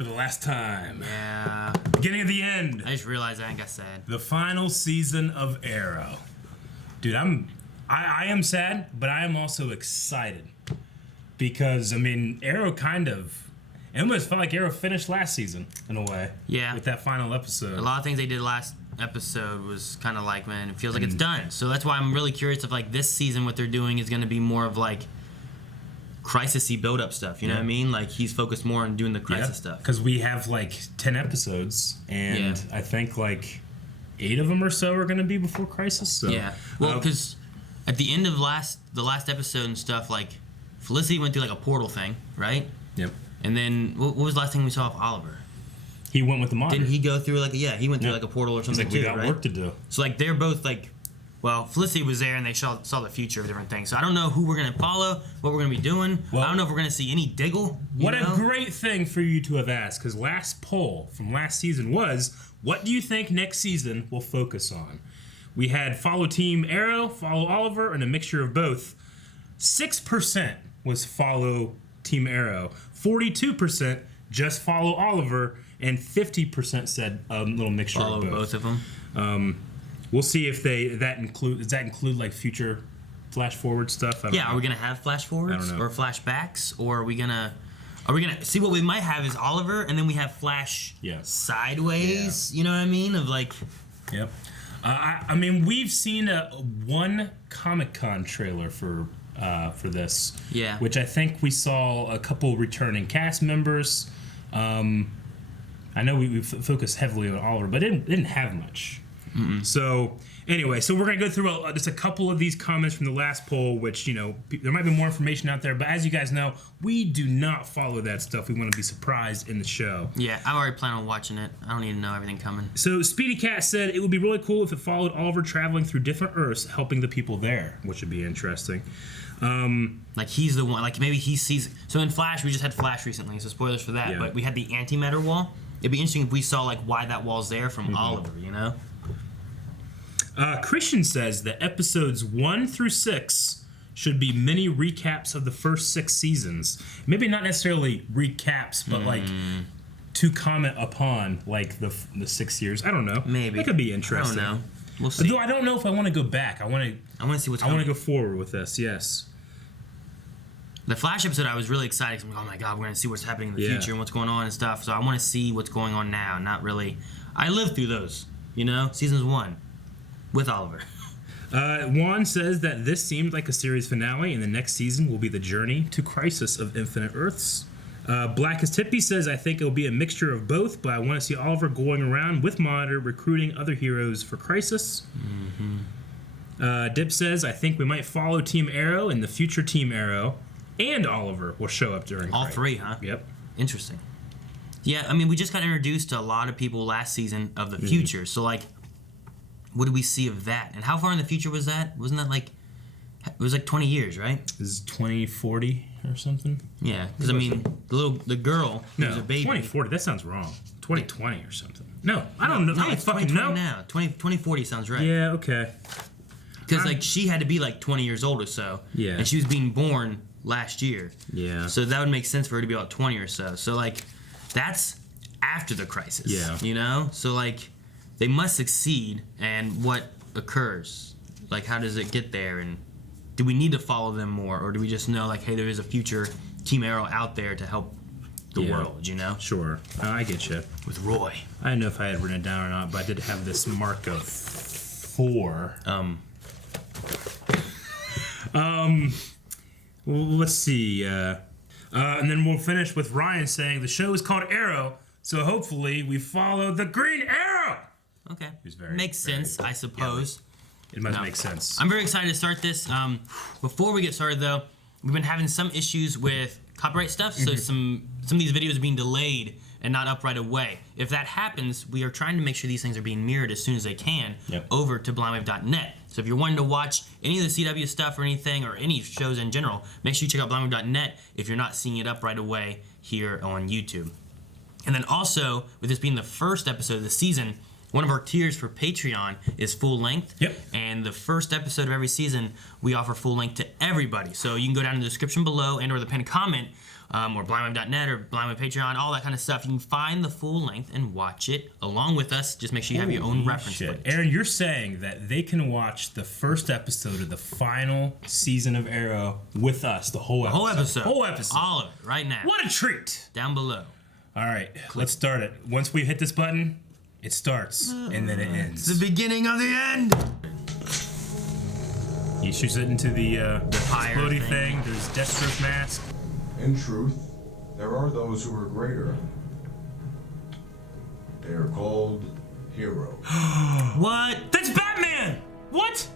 for the last time. Yeah. Beginning of the end. I just realized I got sad. The final season of Arrow. Dude, I am sad, but I am also excited. Because, I mean, Arrow it almost felt like Arrow finished last season, in a way. Yeah. With that final episode. A lot of things they did last episode was kind of like, man, it feels like it's done. So that's why I'm really curious if, like, this season what they're doing is going to be more of, like, crisis-y build-up stuff. You know what I mean? Like, he's focused more on doing the crisis stuff. Because we have, like, 10 episodes, and I think, like, 8 of them or so are going to be before Crisis. So. Yeah. Well, because at the end of the last episode and stuff, like, Felicity went through, like, a portal thing, right? Yep. And then, what was the last thing we saw of Oliver? He went with the monitor. Didn't he go through, like, he went through, like, a portal or something, He's like, we got work to do. So, like, they're both, like, well, Felicity was there, and they saw the future of different things. So I don't know who we're going to follow, what we're going to be doing. Well, I don't know if we're going to see any Diggle. What a great thing for you to have asked, because last poll from last season was, what do you think next season will focus on? We had follow Team Arrow, follow Oliver, and a mixture of both. 6% was follow Team Arrow. 42% just follow Oliver, and 50% said a little mixture follow of both. Both of them. We'll see if does that include like future flash forward stuff? Are we gonna have flash forwards or flashbacks, or are we gonna see what we might have is Oliver, and then we have flash sideways. Yeah. You know what I mean? Of like, yep. I mean, we've seen one Comic-Con trailer for this. Yeah. Which I think we saw a couple returning cast members. I know we focused heavily on Oliver, but it didn't have much. Mm-mm. So anyway, we're going to go through just a couple of these comments from the last poll, which, you know, there might be more information out there, but as you guys know, we do not follow that stuff. We want to be surprised in the show. Yeah, I already plan on watching it. I don't even know everything coming. So Speedy Cat said it would be really cool if it followed Oliver traveling through different Earths, helping the people there, which would be interesting. Like he's the one, like maybe he sees. So in Flash, we just had Flash recently, so spoilers for that. Yeah. But we had the antimatter wall. It'd be interesting if we saw like why that wall's there from Oliver, you know? Christian says that episodes 1 through 6 should be mini recaps of the first 6 seasons. Maybe not necessarily recaps, but like to comment upon like the 6 years. I don't know. Maybe that could be interesting. I don't know. We'll see. Though I don't know if I want to go back. I want to see what's. I want to go forward with this. Yes. The Flash episode, I was really excited. I'm like, oh my god, we're gonna see what's happening in the future and what's going on and stuff. So I want to see what's going on now. Not really. I lived through those. You know, seasons 1 with Oliver. Juan says that this seemed like a series finale, and the next season will be the journey to Crisis of Infinite Earths. Black as Tippy says, I think it'll be a mixture of both, but I want to see Oliver going around with Monitor, recruiting other heroes for Crisis. Dip says, I think we might follow Team Arrow, and the future Team Arrow and Oliver will show up during all 3, huh? Yep. Interesting. Yeah, I mean, we just got introduced to a lot of people last season of the future, so like, what did we see of that? And how far in the future was that? Wasn't that like, it was like 20 years, right? This is 2040 or something? Yeah, because I mean, the girl who was a baby. 2040, that sounds wrong. 2020 or something. No, I don't know. I don't fucking know. Now. 2040 sounds right. Yeah, okay. Because like she had to be like 20 years old or so. Yeah. And she was being born last year. Yeah. So that would make sense for her to be about 20 or so. So like, that's after the crisis. Yeah. You know? So like, they must succeed, and what occurs? Like, how does it get there? And do we need to follow them more, or do we just know, like, hey, there is a future Team Arrow out there to help the world, you know? Sure. I get you. With Roy. I don't know if I had written it down or not, but I did have this mark of 4. Well, let's see. And then we'll finish with Ryan saying the show is called Arrow, so hopefully we follow the Green Arrow. Okay. Makes sense, I suppose. Yeah, it must make sense. I'm very excited to start this. Before we get started, though, we've been having some issues with copyright stuff, so some of these videos are being delayed and not up right away. If that happens, we are trying to make sure these things are being mirrored as soon as they can over to blindwave.net. So if you're wanting to watch any of the CW stuff or anything, or any shows in general, make sure you check out blindwave.net if you're not seeing it up right away here on YouTube. And then also, with this being the first episode of the season, one of our tiers for Patreon is full length. Yep. And the first episode of every season, we offer full length to everybody. So you can go down in the description below and or the pinned comment, or blindwave.net or blindwave Patreon, all that kind of stuff. You can find the full length and watch it along with us. Just make sure you have your own reference footage. Aaron, you're saying that they can watch the first episode of the final season of Arrow with us, the whole episode. Whole episode. All of it, right now. What a treat. Down below. All right, let's start it. Once we hit this button, it starts, and then it ends. It's the beginning of the end. He shoots it into the fire floaty thing. There's Deathstroke mask. In truth, there are those who are greater. They are called heroes. What? That's Batman! What?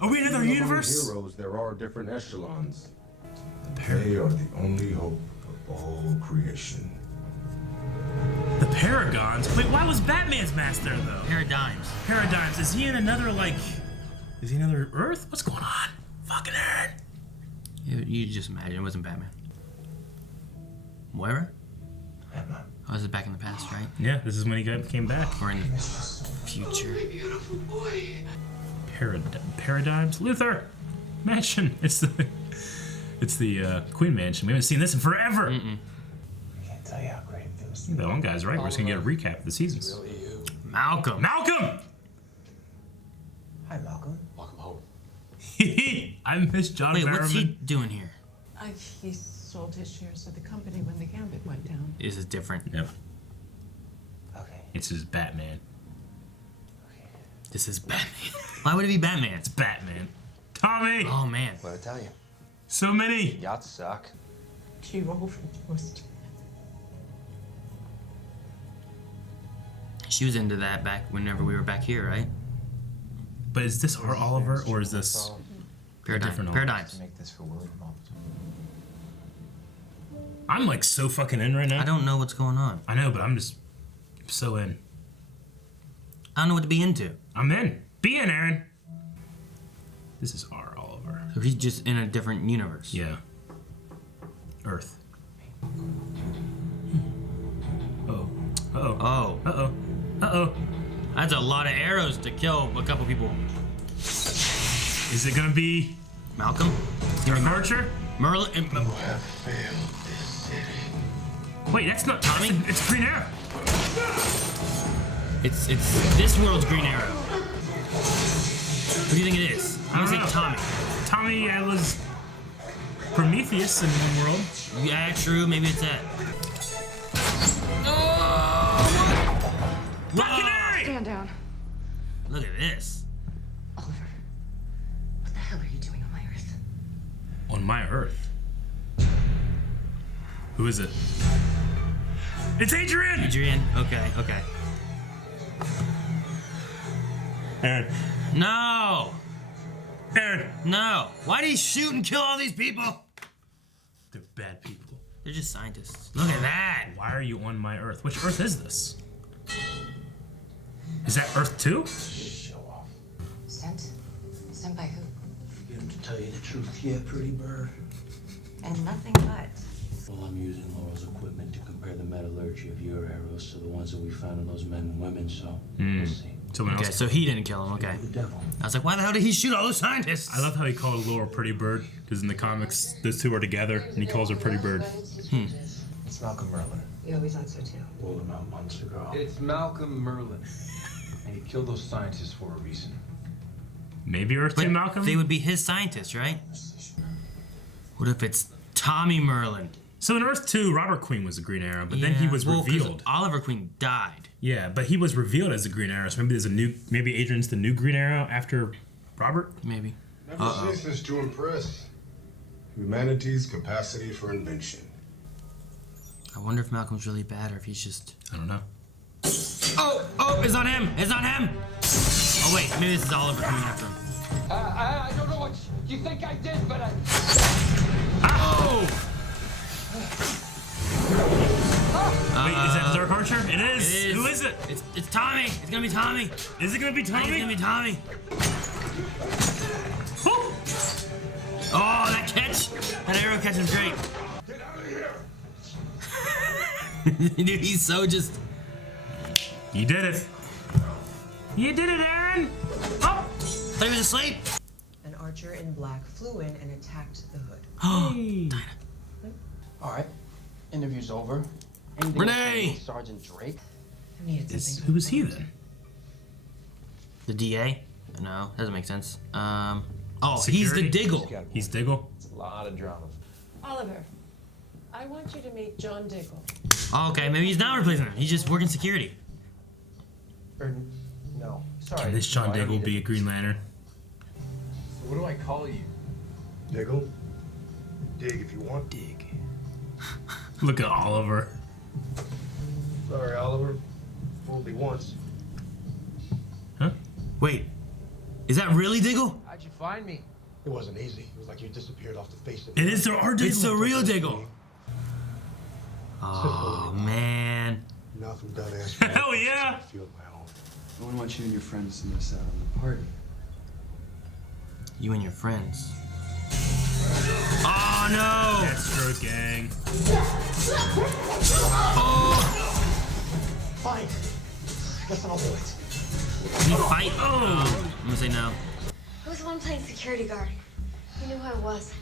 Are we in another Among universe? heroes, there are different echelons. They are the only hope of all creation. The Paragons? Wait, why was Batman's mask there, though? Paradigms. Paradigms. Is he in another, like... Is he in another Earth? What's going on? Fucking Aaron. You just imagine it wasn't Batman. Moira? Batman. Oh, this is back in the past, right? Yeah, this is when he came back. Or in the future. Beautiful boy. Paradigms? Luther! Mansion. It's the Queen Mansion. We haven't seen this in forever. I can't tell you how great it feels. That one guy's right. We're just gonna get a recap of the seasons. Really you. Malcolm. Malcolm! Hi, Malcolm. Welcome home. I miss John Wait, Barrowman. what's he doing here? He sold his shares of the company when the Gambit went down. This is different. Yep. Okay. It's his Batman. This is Batman. Why would it be Batman? It's Batman. Tommy! Oh, man. What'd I tell you? So many! Yachts suck. She overdosed. She was into that back whenever we were back here, right? But is this our Oliver, or is this... different Oliver. Paradigms. Make this for William Malton. I'm like so fucking in right now. I don't know what's going on. I know, but I'm just so in. I don't know what to be into. I'm in. Be in, Aaron. This is our Oliver. So he's just in a different universe. Yeah. Earth. Uh-oh. Uh-oh. Oh. Uh-oh. Uh-oh. That's a lot of arrows to kill a couple people. Is it gonna be Malcolm? Dark Archer? Merlin? Have failed this city. Wait, that's not Tommy? It's Green Arrow. It's this world's Green Arrow. What do you think it is? I'm I gonna don't say know. Tommy. Tommy was Prometheus in one world. Yeah, true. Maybe it's that. Fucking Aaron! Stand down. Look at this. Oliver, what the hell are you doing on my Earth? On my Earth. Who is it? It's Adrian! Adrian. Okay. Aaron. No. Aaron. No. Why did he shoot and kill all these people? They're bad people. They're just scientists. Look at that. Why are you on my Earth? Which Earth is this? Is that Earth 2? Show off. Sent? Sent by who? Get him to tell you the truth, yeah, pretty bird. And nothing but. Well, I'm using Laurel's equipment to compare the metallurgy of your arrows to the ones that we found in those men and women, so we'll see. Someone Okay, else. so he didn't kill him. Okay. The devil. I was like, why the hell did he shoot all those scientists? I love how he called Laurel Pretty Bird, because in the comics, those two are together, and he calls her Pretty Bird. It's Malcolm Merlin. We always thought so too. Pulled him out months ago. It's Malcolm Merlin. And he killed those scientists for a reason. Maybe Earth 2 But Malcolm? they would be his scientists, right? What if it's Tommy Merlin? So in Earth 2, Robert Queen was the Green Arrow, but then he was 'cause revealed. Oliver Queen died. Yeah, but he was revealed as the Green Arrow, so maybe Adrian's the new Green Arrow after Robert? Maybe. Never ceases to impress. Humanity's capacity for invention. I wonder if Malcolm's really bad or if he's just. I don't know. Oh, it's not him! It's not him! Oh, wait, maybe this is Oliver coming after him. I don't know what you think I did, but I... Oh! Wait, is that the Dark Archer? It is! It is. Who is it? It's Tommy! It's gonna be Tommy! Is it gonna be It's Tommy? gonna be Tommy! Woo! Oh, that catch! That arrow catch is great. Get out of here! Dude, he's so just. He did it. You did it, Aaron! Oh! Thought he was asleep. An archer in black flew in and attacked the hood. Hey. All right. Interview's over. Anything Renee! else from Sergeant Drake? I needed something. Who was he then? The DA? No, doesn't make sense. Oh, Security? he's the Diggle. He's Diggle. It's a lot of drama. Oliver, I want you to meet John Diggle. Oh, okay, maybe he's not replacing him. He's just working security. Or, no. Sorry. Can this John No, I don't Diggle need be a it. Green Lantern? So what do I call you? Diggle? Dig if you want. Dig. Look at Oliver. Sorry, Oliver. Fooled me once. Huh? Wait, is that really Diggle? How'd you find me? It wasn't easy. It was like you disappeared off the face of the It is the our Diggle. It's the real Diggle. Oh, man. Nothing done ass. Hell yeah! I feel my own. I wouldn't want you and your friends to miss out on the party. You and your friends. Oh, no! Deathstroke gang. Oh! Fine. Guess I'll do it. Can you fight? Oh! I'm gonna say no. Who's the one playing security guard? He knew who I was.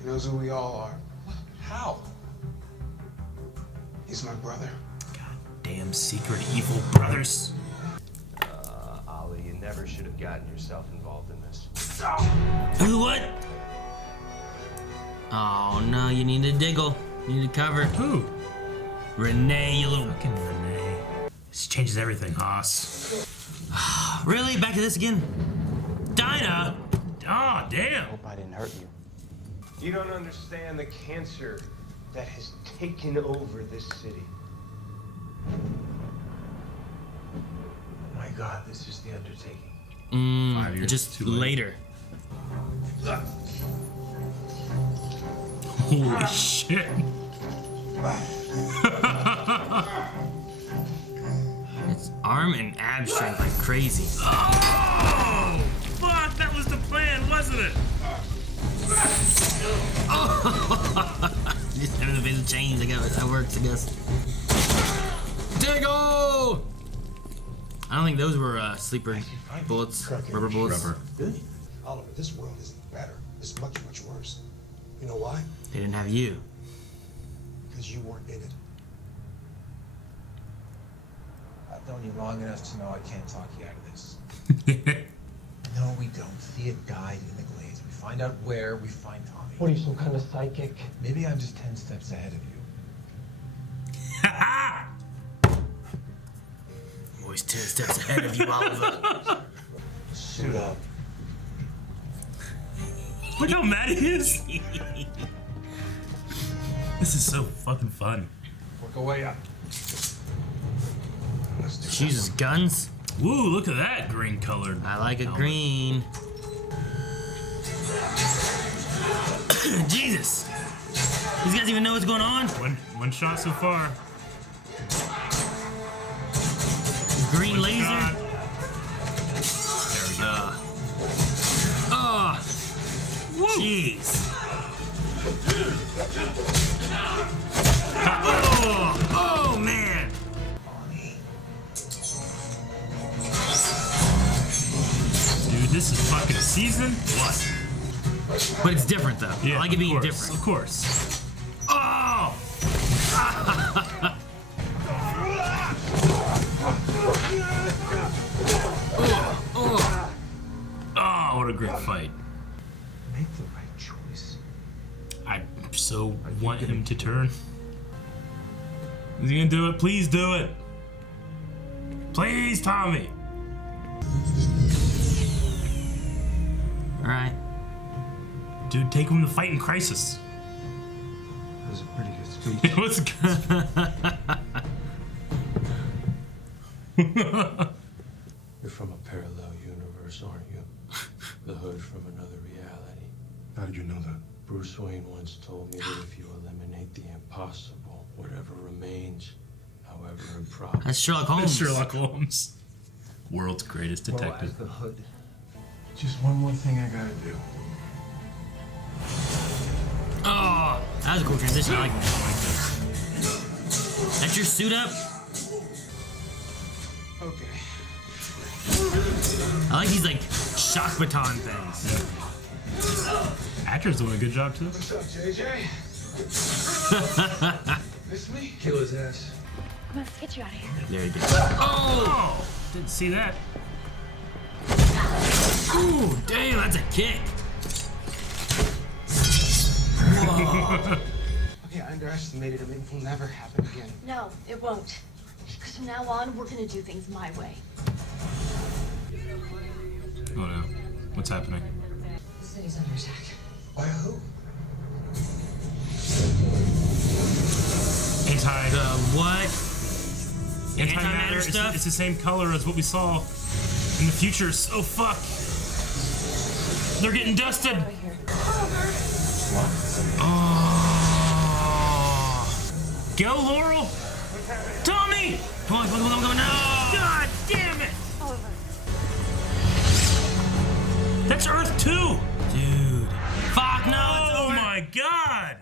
He knows who we all are. What? How? He's my brother. Damn secret evil brothers. Ollie, you never should have gotten yourself involved in this. What? Oh, no, you need a Diggle. You need a cover. Who? Renee, you little... Fucking Renee. This changes everything, Haas. Really? Back to this again? Dinah? Oh, damn. Hope I didn't hurt you. You don't understand the cancer that has taken over this city. My God, this is the undertaking. 5 years Just too late. later. Holy shit. It's arm and ab strength like crazy. Oh! Fuck, that was the plan, wasn't it? Just having a bit of change. I guess that works, I guess. Diggle! I don't think those were sleeper bullets. Rubber bullets. Rubber. Really? Oliver, this world isn't better. It's much, much worse. You know why? They didn't have you. Because you weren't in it. I've known you long enough to know I can't talk you out of this. No, we don't. Thea died in the glades. We find out where, we find Tommy. What are you, some kind of psychic? Maybe I'm just 10 steps ahead of you. Always 10 steps ahead of you, Oliver. Suit up. Look how mad he is. This is so fucking fun. Work away up. She uses guns. Woo, look at that green colored. I like a helmet. green. Jesus! These guys even know what's going on? One shot so far. Green One laser. shot. There we go. Oh! Jeez. Oh, man. Dude, this is fucking season what? But it's different, though. I like it being of course, different. Of course. Oh! Oh, what a great fight. Make the right choice. I so want him to turn. Is he gonna do it? Please do it. Please, Tommy. All right. Dude, take him to fight in Crisis. That was a pretty good speech. It was You're from a parallel universe, aren't you? The hood from another reality. How did you know that? Bruce Wayne once told me that if you eliminate the impossible, whatever remains, however improbable. That's Sherlock Holmes. Sherlock Holmes. World's greatest Well, detective. as the hood, just one more thing I gotta do. Oh, that was a cool transition. I like that. That's your suit up? Okay. I like these like shock baton things. Actor's doing a good job too. What's up, JJ? Miss me? Kill his ass. Let's get you out of here. There you go. Oh! Didn't see that. Ooh, damn, that's a kick. Whoa. Okay, I underestimated him. It will never happen again. No, it won't. Because from now on, we're gonna do things my way. Oh no. What's happening? The city's under attack. By who? What? Antimatter stuff? It's the same color as what we saw in the future. So fuck. They're getting dusted. Oh. Go, Laurel. Tommy. Come on, no. God damn it. Oliver. That's Earth 2. Dude. Fuck, no, it's Oh over. my god.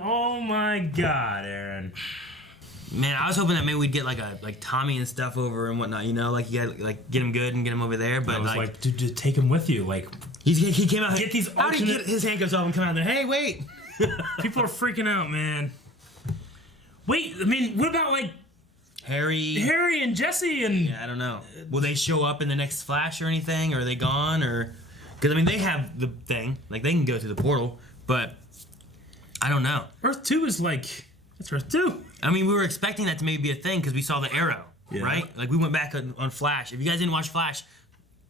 Oh my god, Aaron. Man, I was hoping that maybe we'd get like Tommy and stuff over and whatnot, you know, like you got like get him good and get him over there. But I was like, dude, take him with you. Like, he came out. Get these How did he alternate- get his handcuffs off and come out there? Hey, wait. people are freaking out, man. Wait, I mean, what about like Harry and Jesse and? Yeah, I don't know. Will they show up in the next Flash or anything? Or are they gone? Or because I mean, they have the thing, like they can go through the portal, but I don't know. Earth 2 is like, it's Earth 2. I mean, we were expecting that to maybe be a thing because we saw the arrow, Yeah. right? Like we went back on Flash. If you guys didn't watch Flash,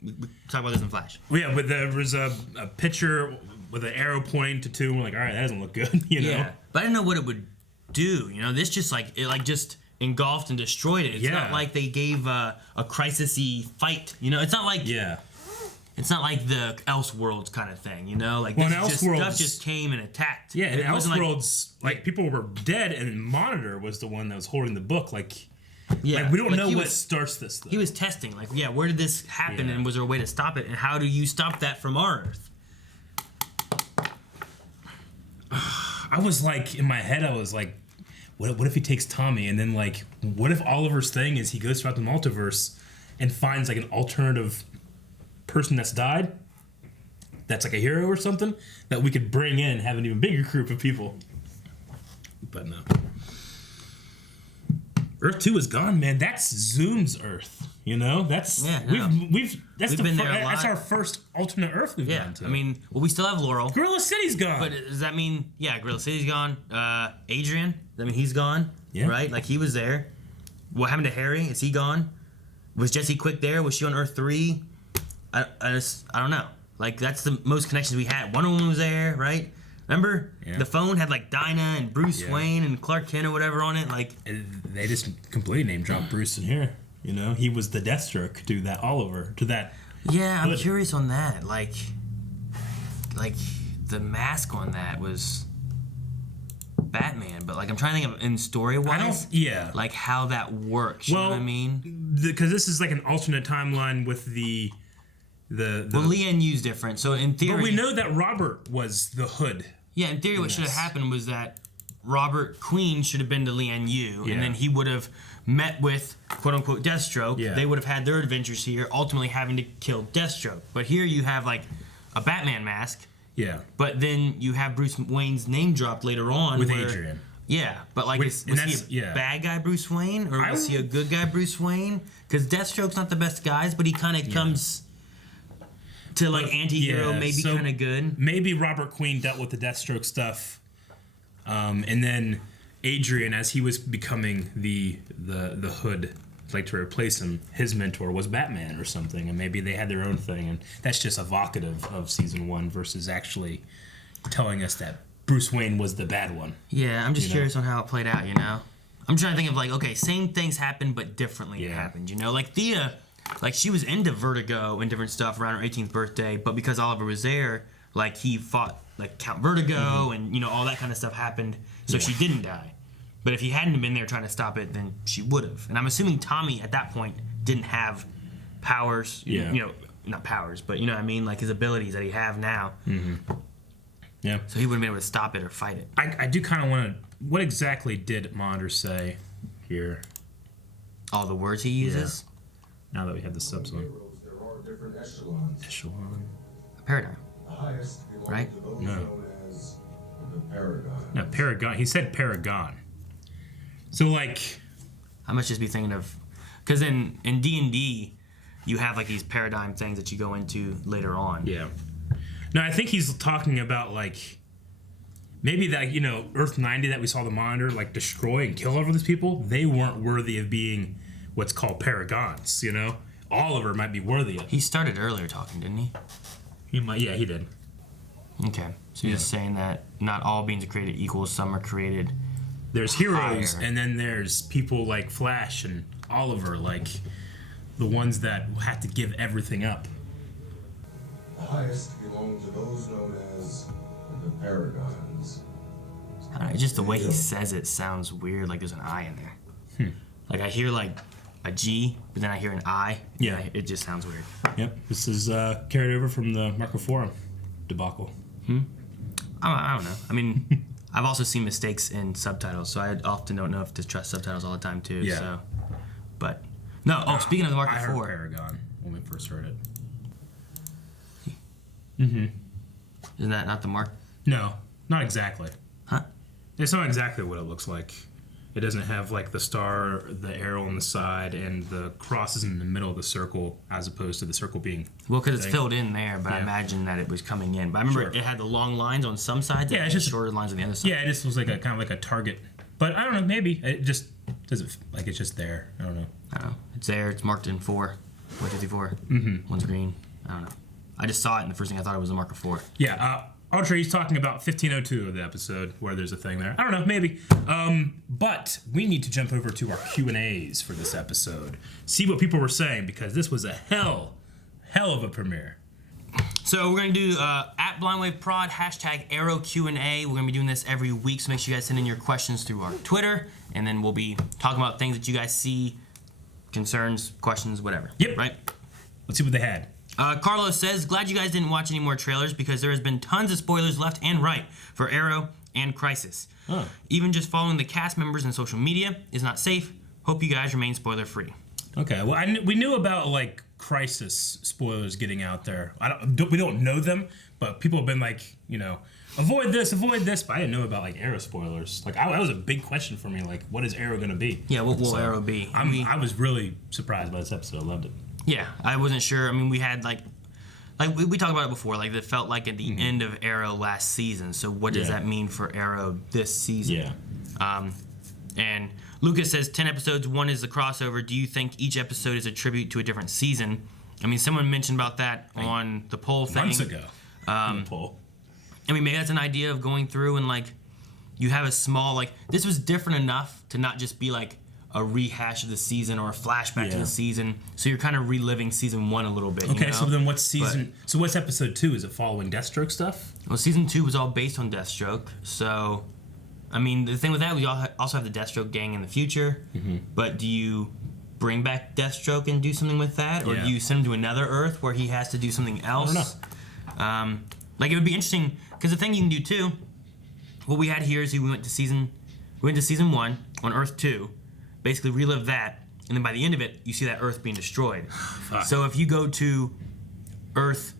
we talk about this in Flash. Well, yeah, but there was a picture with an arrow pointing to 2. And we're like, all right, that doesn't look good, you know? Yeah, but I didn't know what it would do. You know, this just like it like just engulfed and destroyed it. It's Yeah. not like they gave a crisis-y fight. You know, it's not like It's not like the Elseworlds kind of thing, you know? Like Well, this in just, Elseworlds- stuff just came and attacked. Yeah, in It wasn't Elseworlds, like people were dead, and Monitor was the one that was holding the book. Like, Yeah, like, we don't like know he what was- starts this. Though. He was testing, like, yeah, where did this happen, Yeah. and was there a way to stop it, and how do you stop that from our Earth? I was like, in my head, I was like, what if he takes Tommy, and then like, what if Oliver's thing is he goes throughout the multiverse and finds like an alternative person that's died, that's like a hero or something that we could bring in and have an even bigger group of people. But no. Earth 2 is gone, man. That's Zoom's Earth. You know, that's we've that's We've been there a that's lot. our first alternate Earth we've Yeah, gone to. I mean, well, we still have Laurel. Gorilla City's gone. But does that mean, yeah, Gorilla City's gone? Adrian, I mean, he's gone, right? Like, he was there. What happened to Harry? Is he gone? Was Jessie Quick there? Was she on Earth 3? I don't know. Like, that's the most connections we had. Wonder Woman was there, right? Remember? Yeah. The phone had, like, Dinah and Bruce Yeah. Wayne and Clark Kent or whatever on it. Like, They just completely name dropped Bruce in here. You know, he was the Deathstroke to that Oliver, to that. yeah, I'm Good. curious on that. Like, the mask on that was Batman, but, like, I'm trying to think of, in story-wise, yeah. like, how that works. You know what I mean? Because this is like an alternate timeline with the Well, Lian Yu's different, so in theory... But we know that Robert was the Hood. Yeah, in theory, what should have happened was that Robert Queen should have been to Lian Yu, Yeah. and then he would have met with quote-unquote Deathstroke. Yeah. They would have had their adventures here, ultimately having to kill Deathstroke. But here you have, like, a Batman mask, Yeah. but then you have Bruce Wayne's name dropped later on. With where- Adrian. Yeah, but, like, Which- and was that's- he a yeah. bad guy Bruce Wayne, or I was he a good guy Bruce Wayne? Because Deathstroke's not the best guys, but he kind of comes to, like, anti-hero, Yeah, maybe so kind of good. Maybe Robert Queen dealt with the Deathstroke stuff, and then Adrian, as he was becoming the Hood, like to replace him, his mentor was Batman or something, and maybe they had their own thing, and that's just evocative of season 1 versus actually telling us that Bruce Wayne was the bad one. Yeah, I'm just You know? curious on how it played out, you know? I'm trying to think of, like, okay, same things happened, but differently it happened, you know? Like, Thea, like, she was into Vertigo and different stuff around her 18th birthday, but because Oliver was there, like, he fought, like, Count Vertigo, and, you know, all that kind of stuff happened, so she didn't die. But if he hadn't been there trying to stop it, then she would have. And I'm assuming Tommy, at that point, didn't have powers, Yeah. you know, not powers, but, you know what I mean? Like, his abilities that he have now. Yeah. So he wouldn't be able to stop it or fight it. I do kind of want to. What exactly did Monder say here? all the words he uses. Now that we have the subs on. There are different echelons. Echelon. A paradigm. The highest belong Right? to those No. known as the Paragon. No, Paragon. He said Paragon. So, like... I must just be thinking of... Because in D&D, you have, like, these paradigm things that you go into later on. Yeah. No, I think he's talking about, like... Maybe that, you know, Earth 90 that we saw the Monitor, like, destroy and kill all of these people, they weren't worthy of being what's called Paragons, you know? Oliver might be worthy of it. He started earlier talking, didn't he? He might, yeah, he did. Okay. So you're just saying that not all beings are created equal, some are created There's heroes, higher. and then there's people like Flash and Oliver, like the ones that have to give everything up. The highest belong to those known as the Paragons. I don't know, just the way he says it sounds weird, like there's an I in there. Like I hear like a G, but then I hear an I. Yeah. It just sounds weird. Yep, this is carried over from the Marco Forum debacle. I don't know. I mean, I've also seen mistakes in subtitles, so I often don't know if to trust subtitles all the time too. Yeah. So, but no. Oh, speaking of the Marco I heard 4, Paragon when we first heard it. isn't that not the Mark? No, not exactly. Huh? It's not exactly what it looks like. It doesn't have like the star, the arrow on the side, and the crosses in the middle of the circle, as opposed to the circle being. Well, because it's thing. filled in there, but I Yeah. imagine that it was coming in. But I remember Sure. it had the long lines on some sides, Yeah, and it's just shorter lines on the other side. Yeah, it just was like a kind of like a target. But I don't know. Maybe it just doesn't like it's just there. I don't know. I don't know. It's there. It's marked in 154. One's green. I don't know. I just saw it, and the first thing I thought it was a Marco 4. Yeah, Ultra, he's talking about 1502 of the episode where there's a thing there. I don't know, maybe. But we need to jump over to our Q&As for this episode. See what people were saying, because this was a hell of a premiere. So we're going to do at BlindWaveProd, #Arrow Q&A. We're going to be doing this every week, so make sure you guys send in your questions through our Twitter, and then we'll be talking about things that you guys see, concerns, questions, whatever. Yep. Right? Let's see what they had. Carlos says, glad you guys didn't watch any more trailers because there has been tons of spoilers left and right for Arrow and Crisis. Even just following the cast members in social media is not safe. Hope you guys remain spoiler free. Okay, well, we knew about, like, Crisis spoilers getting out there. We don't know them, but people have been like, you know, avoid this, but I didn't know about, like, Arrow spoilers. Like, that was a big question for me, like, what is Arrow going to be? Yeah, what will Arrow be? I was really surprised by this episode. I loved it. Yeah, I wasn't sure. I mean, we had like we talked about it before. Like, it felt like at the end of Arrow last season. So what does that mean for Arrow this season? Yeah. And Lucas says 10 episodes. 1 is the crossover. Do you think each episode is a tribute to a different season? I mean, someone mentioned about that on the poll thing Months ago. The poll. I mean, maybe that's an idea of going through and like you have a small like this was different enough to not just be like a rehash of the season or a flashback to the season, so you're kind of reliving season 1 a little bit. Okay, you know? so then what's season? So what's episode 2? Is it following Deathstroke stuff? Well, season 2 was all based on Deathstroke, so I mean the thing with that, we also have the Deathstroke gang in the future. But do you bring back Deathstroke and do something with that, or do you send him to another Earth where he has to do something else? I don't know. Like it would be interesting because the thing you can do too. What we had here is we went to season 1 on Earth 2. Basically relive that, and then by the end of it, you see that Earth being destroyed. So if you go to Earth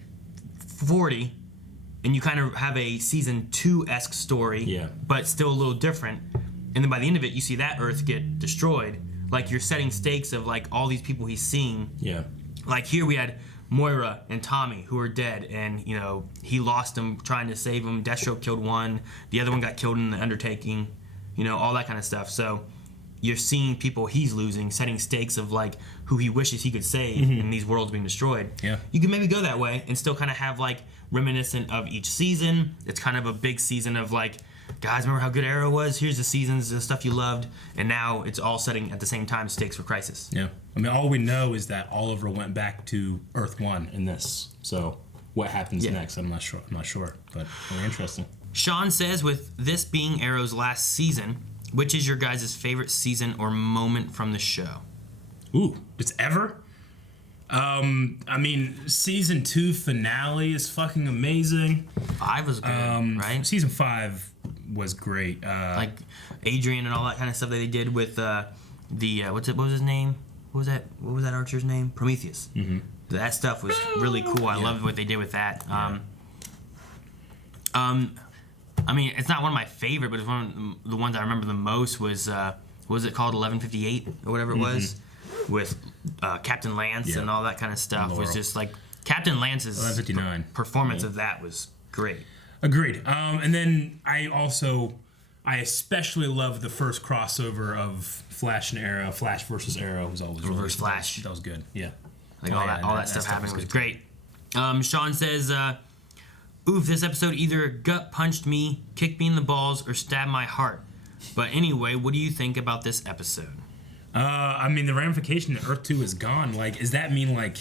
40, and you kind of have a season 2-esque story, but still a little different, and then by the end of it, you see that Earth get destroyed, like you're setting stakes of like all these people he's seeing. Yeah. Like here we had Moira and Tommy who are dead, and you know he lost them trying to save them. Deathstroke killed one, the other one got killed in the undertaking, you know, all that kind of stuff. So you're seeing people he's losing, setting stakes of like who he wishes he could save in these worlds being destroyed. Yeah. You can maybe go that way and still kind of have like reminiscent of each season. It's kind of a big season of like, guys, remember how good Arrow was? Here's the seasons, the stuff you loved, and now it's all setting at the same time stakes for Crisis. Yeah. I mean, all we know is that Oliver went back to Earth 1 in this. So what happens next, I'm not sure, but very interesting. Sean says, with this being Arrow's last season, which is your guys' favorite season or moment from the show? Ooh, it's ever? I mean, season 2 finale is fucking amazing. 5 was good, right? Season 5 was great. Like Adrian and all that kind of stuff that they did with what was his name? What was that archer's name? Prometheus. Mm-hmm. That stuff was really cool. I loved what they did with that. I mean, it's not one of my favorite, but it's one of the ones I remember the most was what was it called, 1158 or whatever it was, with Captain Lance and all that kind of stuff. Was just like Captain Lance's 1159 performance of that was great. Agreed. And then I especially love the first crossover of Flash and Arrow. Flash versus Arrow was always Reverse Flash. That was good. Yeah. Like all that stuff happening was great. Sean says, oof, this episode either gut punched me, kicked me in the balls, or stabbed my heart. But anyway, what do you think about this episode? I mean, the ramification that Earth 2 is gone, like, does that mean, like,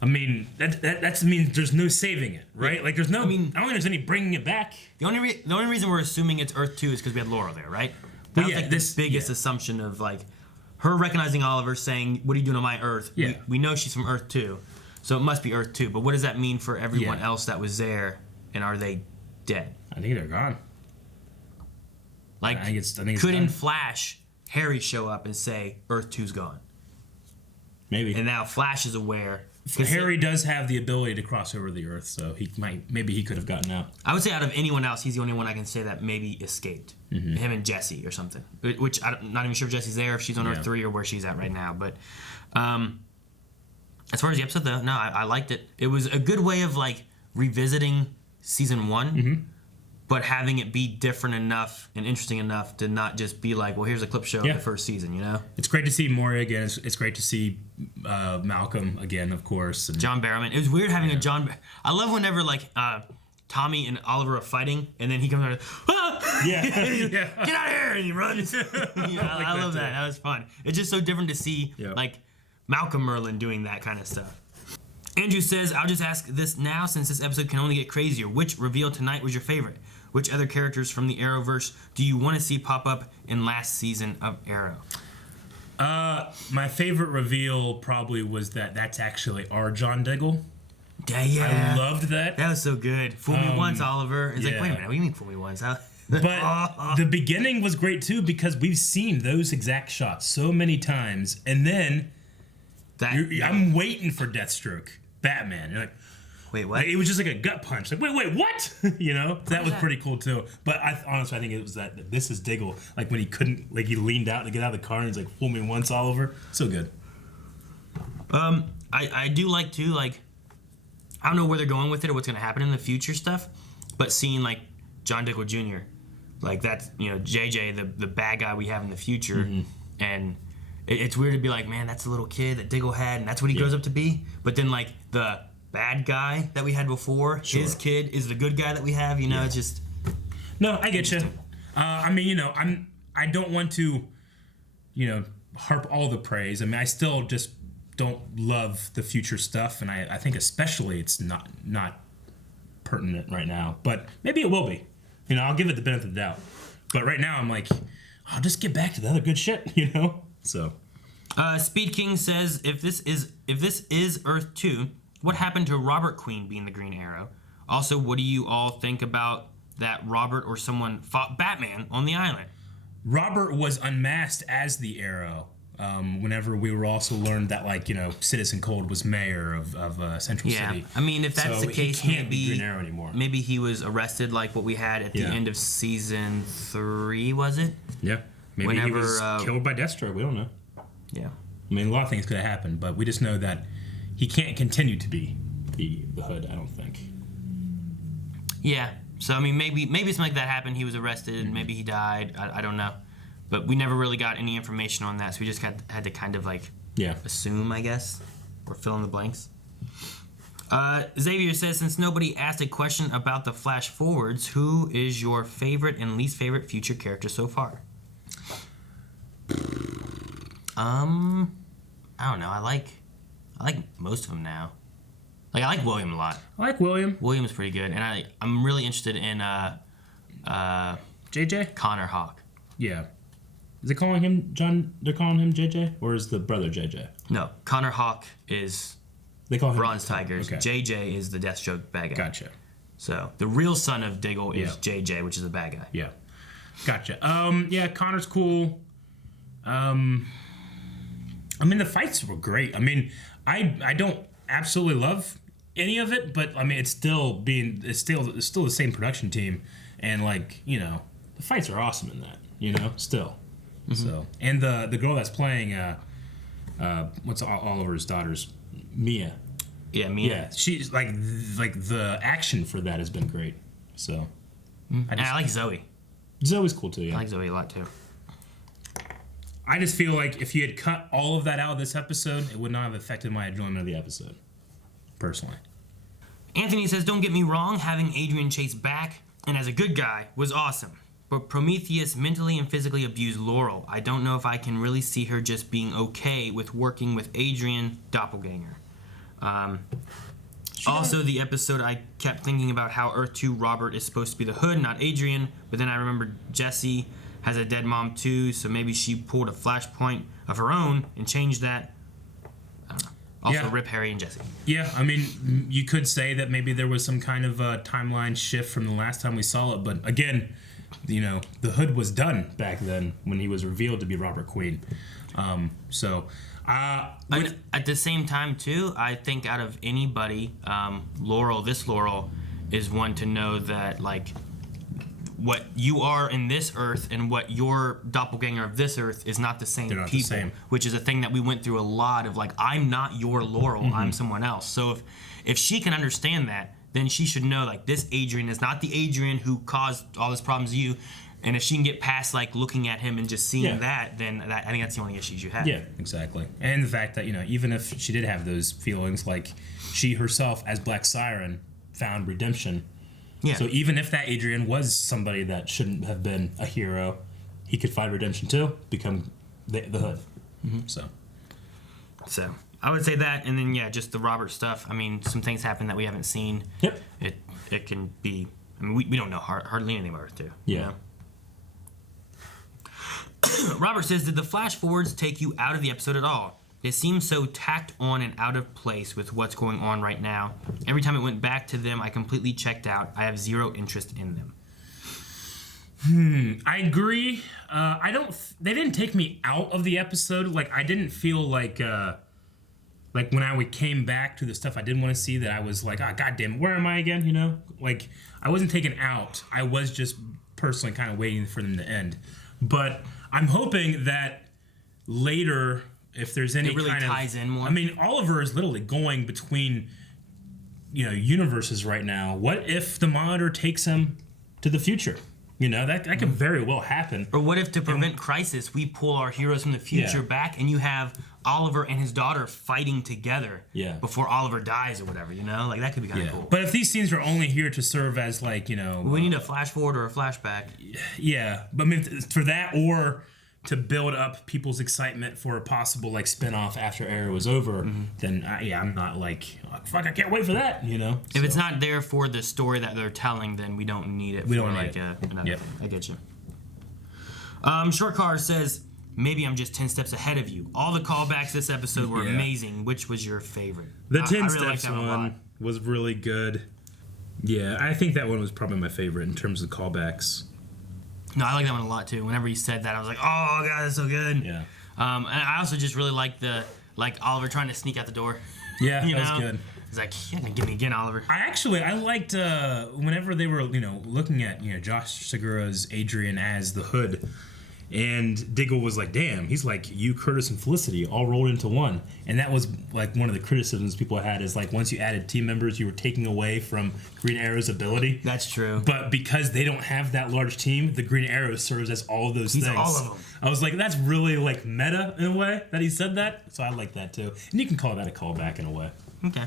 I mean, that means there's no saving it, right? Like, there's no, I don't think there's any bringing it back. The only reason we're assuming it's Earth 2 is because we had Laurel there, right? That was like the biggest assumption of, like, her recognizing Oliver saying, what are you doing on my Earth? Yeah. We know she's from Earth 2, so it must be Earth 2. But what does that mean for everyone else that was there, and are they dead? I think they're gone. Like, I think it's couldn't done. Flash, Harry show up and say, Earth 2's gone? Maybe. And now Flash is aware. Harry does have the ability to cross over the Earth, so maybe he could have gotten out. I would say out of anyone else, he's the only one I can say that maybe escaped. Mm-hmm. Him and Jessie or something. Which I'm not even sure if Jessie's there, if she's on Earth 3 or where she's at right now. But as far as the episode, though, no, I liked it. It was a good way of, like, revisiting season 1, but having it be different enough and interesting enough to not just be like, well, here's a clip show of the first season, you know? It's great to see Moria again. It's great to see Malcolm again, of course. And John Barrowman. It was weird having a John... I love whenever, like, Tommy and Oliver are fighting, and then he comes out, ah! Yeah. Get out of here! And he runs. I love that. That was fun. It's just so different to see, like, Malcolm Merlin doing that kind of stuff. Andrew says, I'll just ask this now since this episode can only get crazier. Which reveal tonight was your favorite? Which other characters from the Arrowverse do you want to see pop up in last season of Arrow? My favorite reveal probably was that's actually our John Diggle. Yeah. I loved that. That was so good. Fool me once, Oliver. It's like, wait a minute, what do you mean fool me once? But the beginning was great too because we've seen those exact shots so many times, and then I'm waiting for Deathstroke, Batman. You're like, wait, what? Like, it was just like a gut punch. Like, wait, what? You know, that was pretty cool too. But honestly, I think it was that this is Diggle. Like when he couldn't, like he leaned out to get out of the car and he's like, "Fool me once, Oliver." So good. I do like too, like, I don't know where they're going with it or what's gonna happen in the future stuff, but seeing like John Diggle Jr., like that's, you know, JJ, the bad guy we have in the future, and it's weird to be like, man, that's a little kid that Diggle had, and that's what he grows up to be. But then like the bad guy that we had before, his kid is the good guy that we have. You know, it's just. No, I get you. I mean, you know, I don't want to, you know, harp all the praise. I mean, I still just don't love the future stuff, and I think especially it's not pertinent right now. But maybe it will be. You know, I'll give it the benefit of the doubt. But right now, I'm like, I'll just get back to the other good shit. You know. So. Speed King says, if this is Earth 2, what happened to Robert Queen being the Green Arrow? Also, what do you all think about that Robert or someone fought Batman on the island? Robert was unmasked as the Arrow. Whenever we were also learned that, like, you know, Citizen Cold was mayor of Central City. I mean, if that's the case, he can't be Green Arrow anymore. Maybe he was arrested like what we had at the end of season 3, was it? Yeah. Maybe he was killed by Deathstroke. We don't know. Yeah. I mean, a lot of things could have happened, but we just know that he can't continue to be the Hood, I don't think. Yeah. So, I mean, maybe something like that happened. He was arrested. Maybe he died. I don't know. But we never really got any information on that, so we just had to kind of, like, assume, I guess, or fill in the blanks. Xavier says, since nobody asked a question about the flash forwards, who is your favorite and least favorite future character so far? I don't know. I like most of them now. Like, I like William a lot. I like William. William's pretty good, and I'm really interested in JJ? Connor Hawk. Yeah. Is it calling him John? They're calling him JJ, or is the brother JJ? No, Connor Hawk is they call him Bronze Tigers. Okay. JJ is the Deathstroke bad guy. Gotcha. So the real son of Diggle is JJ, which is the bad guy. Yeah. Gotcha. Yeah, Connor's cool. I mean, the fights were great. I mean, I don't absolutely love any of it, but I mean, it's still the same production team, and like, you know, the fights are awesome in that. You know, still. So, and the girl that's playing what's Oliver's daughter's Mia. Yeah, Mia. Yeah, she's like the action for that has been great. So, I like Zoe. Zoe's cool too. Yeah, I like Zoe a lot too. I just feel like if you had cut all of that out of this episode, it would not have affected my enjoyment of the episode, personally. Anthony says, don't get me wrong, having Adrian Chase back and as a good guy was awesome. But Prometheus mentally and physically abused Laurel. I don't know if I can really see her just being okay with working with Adrian Doppelganger. Also, the episode, I kept thinking about how Earth 2 Robert is supposed to be the Hood, not Adrian. But then I remembered Jesse has a dead mom too, so maybe she pulled a flashpoint of her own and changed that. I don't know. Also, rip Harry and Jesse. Yeah, I mean, you could say that maybe there was some kind of timeline shift from the last time we saw it, but again, you know, the Hood was done back then when he was revealed to be Robert Queen. At the same time, too, I think out of anybody, Laurel is one to know that, like, what you are in this Earth and what your doppelganger of this Earth is not the same They're not people, the same. which is a thing that we went through a lot of, like, I'm not your Laurel, I'm someone else. So if she can understand that, then she should know, like, this Adrian is not the Adrian who caused all these problems to you. And if she can get past, like, looking at him and just seeing that, then I think that's the only issues you have. Yeah, exactly. And the fact that, you know, even if she did have those feelings, like, she herself, as Black Siren, found redemption. Yeah. So even if that Adrian was somebody that shouldn't have been a hero, he could find redemption too, become the Hood. So I would say that, and then, yeah, just the Robert stuff. I mean, some things happen that we haven't seen. Yep. It can be, I mean, we don't know hardly anything about Earth 2. Yeah. You know? Robert says, did the flash forwards take you out of the episode at all? They seem so tacked on and out of place with what's going on right now. Every time it went back to them, I completely checked out. I have zero interest in them. I agree. They didn't take me out of the episode. Like, I didn't feel like when I came back to the stuff I didn't want to see, that I was like, God damn it, where am I again? You know? Like, I wasn't taken out. I was just personally kind of waiting for them to end. But I'm hoping that later, if there's any it really kind ties in more. I mean, Oliver is literally going between, you know, universes right now. What if the Monitor takes him to the future? You know, that could very well happen. Or what if, to prevent crisis, we pull our heroes from the future back, and you have Oliver and his daughter fighting together before Oliver dies or whatever, you know? Like, that could be kind of cool. But if these scenes are only here to serve as, like, you know... we need a flash forward or a flashback. Yeah, but I mean, for that, or to build up people's excitement for a possible, like, spinoff after Arrow is over, then, I'm not like, oh, fuck, I can't wait for that, you know? If it's not there for the story that they're telling, then we don't need it another thing. I get you. Short Car says, maybe I'm just 10 steps ahead of you. All the callbacks this episode were amazing. Which was your favorite? The 10 really steps one was really good. Yeah, I think that one was probably my favorite in terms of callbacks. No, I like that one a lot too. Whenever he said that, I was like, oh god, that's so good. Yeah. And I also just really like Oliver trying to sneak out the door. Yeah, that was good. He's like, you're gonna get me again, Oliver. I liked whenever they were, you know, looking at, you know, Josh Segura's Adrian as the Hood, and Diggle was like, damn, he's like you, Curtis, and Felicity all rolled into one. And that was like one of the criticisms people had, is like, once you added team members, you were taking away from Green Arrow's ability. That's true. But because they don't have that large team, the Green Arrow serves as all of those things. All of them. I was like, that's really like meta in a way that he said that. So I like that too. And you can call that a callback in a way. Okay.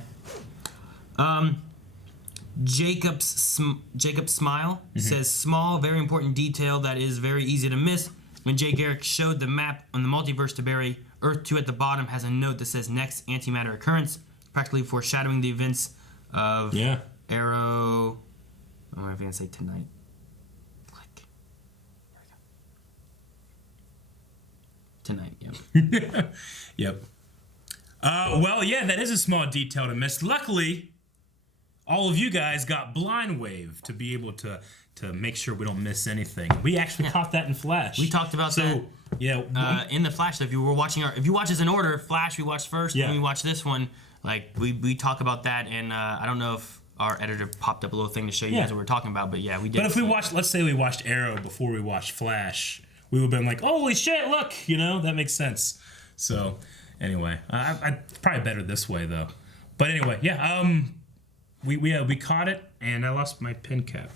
Jacob Smile says, small, very important detail that is very easy to miss. When Jay Garrick showed the map on the multiverse to Barry, Earth 2 at the bottom has a note that says next antimatter occurrence, practically foreshadowing the events of Arrow. I don't know if I can say tonight. Click. There we go. Tonight, yep. Yep. Well, yeah, that is a small detail to miss. Luckily, all of you guys got Blind Wave to be able to to make sure we don't miss anything. We actually caught that in Flash. We talked about that. Yeah, in the Flash. If you were watching if you watch this in order, Flash we watched first, Yeah. then we watched this one. Like we talk about that, and I don't know if our editor popped up a little thing to show you guys what we're talking about, but yeah, we did. But if we watched, let's say we watched Arrow before we watched Flash, we would have been like, holy shit, look, that makes sense. So, anyway, I probably better this way though. But anyway, yeah, we caught it, and I lost my pen cap.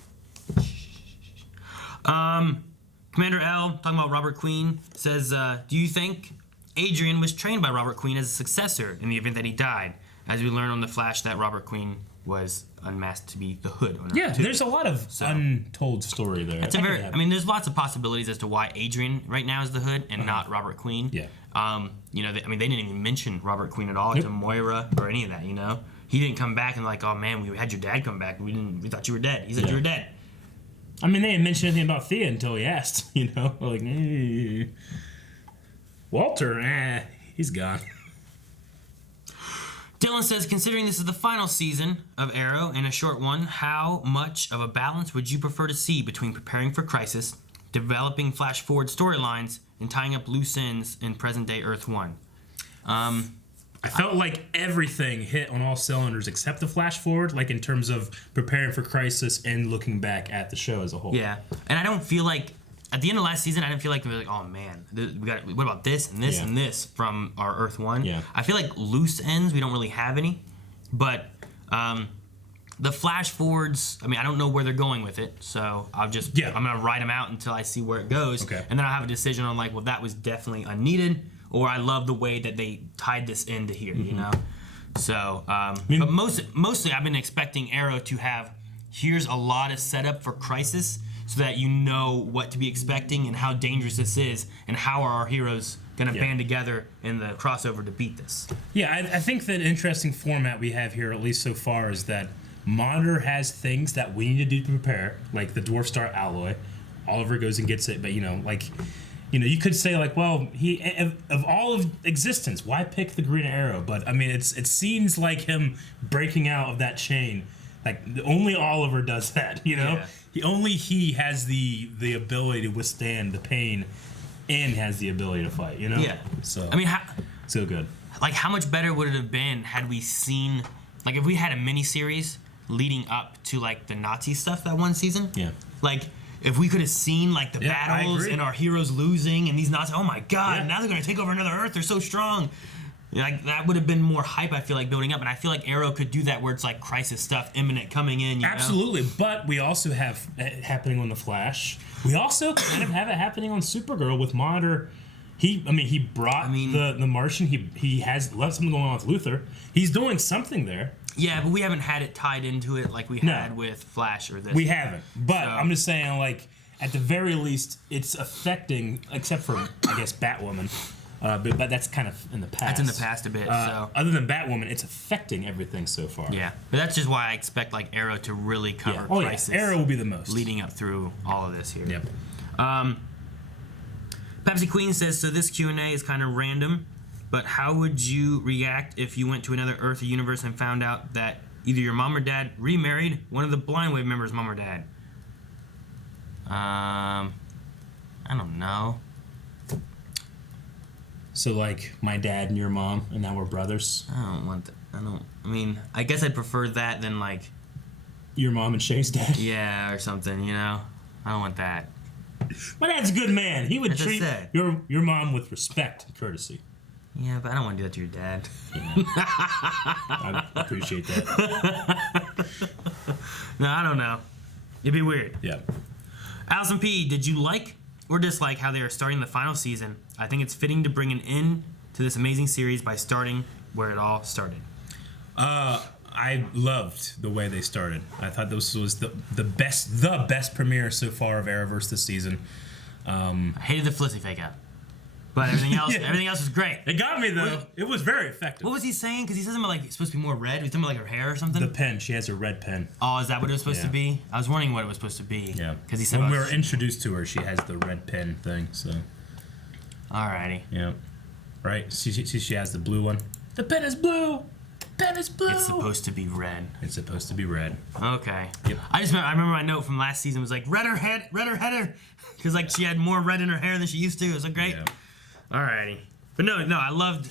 Commander L, talking about Robert Queen, says, do you think Adrian was trained by Robert Queen as a successor in the event that he died? As we learned on The Flash that Robert Queen was unmasked to be the Hood on Earth Yeah, 2. there's a lot of untold story there. It's there's lots of possibilities as to why Adrian right now is the Hood and not Robert Queen. Yeah. They didn't even mention Robert Queen at all to Moira or any of that. He didn't come back and like, oh man, we had your dad come back. We thought you were dead. He said you were dead. I mean, they didn't mention anything about Thea until he asked. Like, Walter, he's gone. Dylan says, considering this is the final season of Arrow and a short one, how much of a balance would you prefer to see between preparing for Crisis, developing flash forward storylines, and tying up loose ends in present-day Earth 1? I felt like everything hit on all cylinders except the flash forward, like in terms of preparing for Crisis and looking back at the show as a whole. Yeah, and I don't feel like at the end of last season, I didn't feel like we were like, oh man, what about this and this and this from our Earth 1? Yeah. I feel like loose ends, we don't really have any, but the flash forwards, I don't know where they're going with it, so I'm gonna write them out until I see where it goes, and then I'll have a decision on like, well, that was definitely unneeded, or I love the way that they tied this into here, So, but mostly I've been expecting Arrow to have, here's a lot of setup for Crisis, so that you know what to be expecting and how dangerous this is, and how are our heroes going to band together in the crossover to beat this. Yeah, I think the interesting format we have here, at least so far, is that Monitor has things that we need to do to prepare, like the Dwarf Star alloy. Oliver goes and gets it, but you could say like, well, he of all of existence, why pick the Green Arrow? But it seems like him breaking out of that chain. Like only Oliver does that, Yeah. He has the ability to withstand the pain, and has the ability to fight. Yeah. So so good. Like, how much better would it have been had we seen, like, if we had a mini-series leading up to like the Nazi stuff that one season? Yeah. Like, if we could have seen like the battles and our heroes losing and these Nazis, oh my god, now they're gonna take over another Earth. They're so strong. Like, that would have been more hype, I feel like, building up. And I feel like Arrow could do that where it's like Crisis stuff imminent coming in. Absolutely. But we also have it happening on The Flash. We also kind of have it happening on Supergirl with Monitor. He brought the Martian. He has left something going on with Luthor. He's doing something there. Yeah, but we haven't had it tied into it like we had with Flash or this. We haven't. But I'm just saying, like, at the very least, it's affecting, except for, I guess, Batwoman. But that's kind of in the past. That's in the past a bit. So other than Batwoman, it's affecting everything so far. Yeah, but that's just why I expect like Arrow to really cover Crisis. Yeah. Arrow will be the most leading up through all of this here. Yep. Pepsi Queen says, so this Q&A is kind of random, but how would you react if you went to another Earth or universe and found out that either your mom or dad remarried one of the Blind Wave members' mom or dad? I don't know. So, like, my dad and your mom, and now we're brothers? I don't want that. I guess I'd prefer that than, like... Your mom and Shay's dad? Yeah, or something, I don't want that. My dad's a good man. He would treat your mom with respect and courtesy. Yeah, but I don't want to do that to your dad. Yeah. I appreciate that. No, I don't know. It'd be weird. Yeah. Allison P., did you like or dislike how they are starting the final season? I think it's fitting to bring an end to this amazing series by starting where it all started. I loved the way they started. I thought this was the best premiere so far of Arrowverse this season. I hated the Felicity fake out, but everything else was great. It got me though. It was very effective. What was he saying? Because he says something like it's supposed to be more red. He's talking about like her hair or something. The pen. She has a red pen. Oh, is that what it was supposed to be? I was wondering what it was supposed to be. Yeah. Because he said when we were introduced to her, she has the red pen thing. So. Alrighty. Yeah. Right. She has the blue one. The pen is blue. pen is blue. It's supposed to be red. It's supposed to be red. Okay. Yep. I remember my note from last season was like red her header, because like she had more red in her hair than she used to. It was so great. Yeah. Alrighty. But no, I loved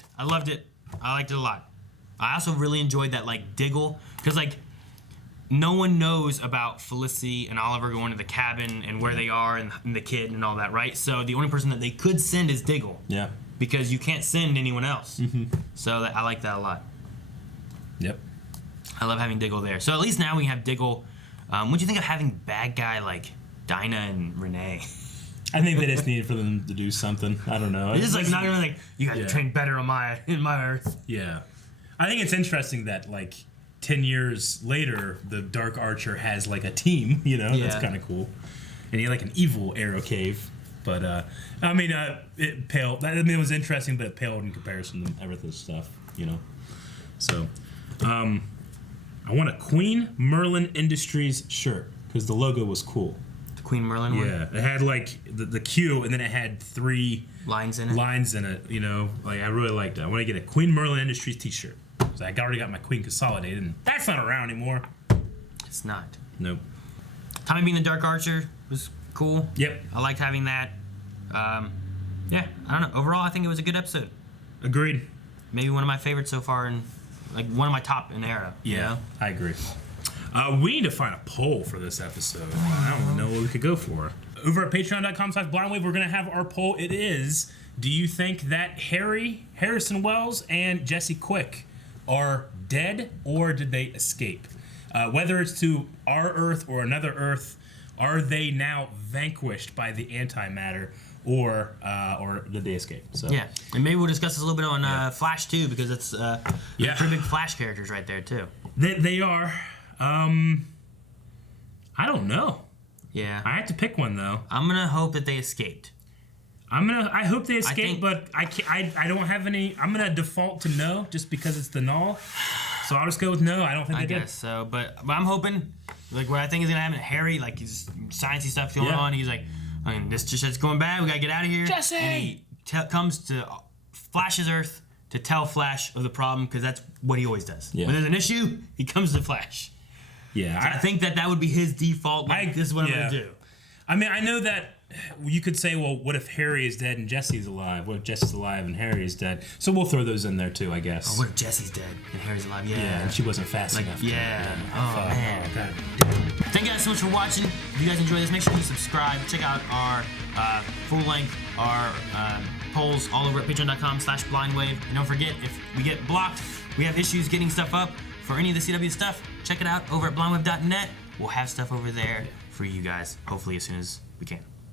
it. I liked it a lot. I also really enjoyed that like Diggle, because like no one knows about Felicity and Oliver going to the cabin and where they are and the kid and all that, right? So the only person that they could send is Diggle. Yeah. Because you can't send anyone else. So I like that a lot. Yep. I love having Diggle there. So at least now we have Diggle. What do you think of having bad guy like Dinah and Renee? I think they just needed for them to do something. I don't know. It's just like not even like you got to train better on in my Earth. Yeah. I think it's interesting that like 10 years later, the Dark Archer has like a team. You know, that's kind of cool. And he had like an evil arrow cave. But I mean, it paled. I mean, it was interesting, but it paled in comparison to everything's stuff. You know. So, I want a Queen Merlin Industries shirt because the logo was cool. The Queen Merlin one? Yeah, it had like the Q, and then it had 3 lines in it. You know, like I really liked it. I want to get a Queen Merlin Industries T-shirt. So I already got my Queen Consolidated, and that's not around anymore. It's not. Nope. Tommy being the Dark Archer was cool. Yep. I liked having that. Yeah, I don't know. Overall, I think it was a good episode. Agreed. Maybe one of my favorites so far, and like one of my top in the era. Yeah, you know? I agree. We need to find a poll for this episode. I don't know what we could go for. Over at patreon.com/blindwave, we're going to have our poll. It is, do you think that Harrison Wells, and Jesse Quick are dead, or did they escape? Whether it's to our Earth or another Earth, are they now vanquished by the antimatter, or did they escape? So yeah, and maybe we'll discuss this a little bit on Flash too, because it's pretty big Flash characters right there too. They are. I don't know. Yeah, I have to pick one though. I'm gonna hope that they escaped. I hope they escape, but I don't have any. I'm gonna default to no, just because it's the null. So I'll just go with no. I don't think they did. I guess so, but I'm hoping, like, what I think is gonna happen. Harry, like, his sciencey stuff going on. He's like, I mean, this shit's going bad. We gotta get out of here. Jesse! And he comes to Flash's Earth to tell Flash of the problem, because that's what he always does. Yeah. When there's an issue, he comes to Flash. Yeah. So I think that would be his default. Like, this is what I'm gonna do. I mean, I know that you could say, well, what if Harry is dead and Jesse's alive? What if Jesse's alive and Harry is dead? So we'll throw those in there too, I guess. Oh, what if Jesse's dead and Harry's alive? Yeah. Yeah, and she wasn't fast enough. Yeah. Oh, man. God. Thank you guys so much for watching. If you guys enjoyed this, make sure you subscribe. Check out our full length, our polls all over at patreon.com/blindwave. And don't forget, if we get blocked, we have issues getting stuff up for any of the CW stuff. Check it out over at blindwave.net. We'll have stuff over there for you guys, hopefully as soon as we can.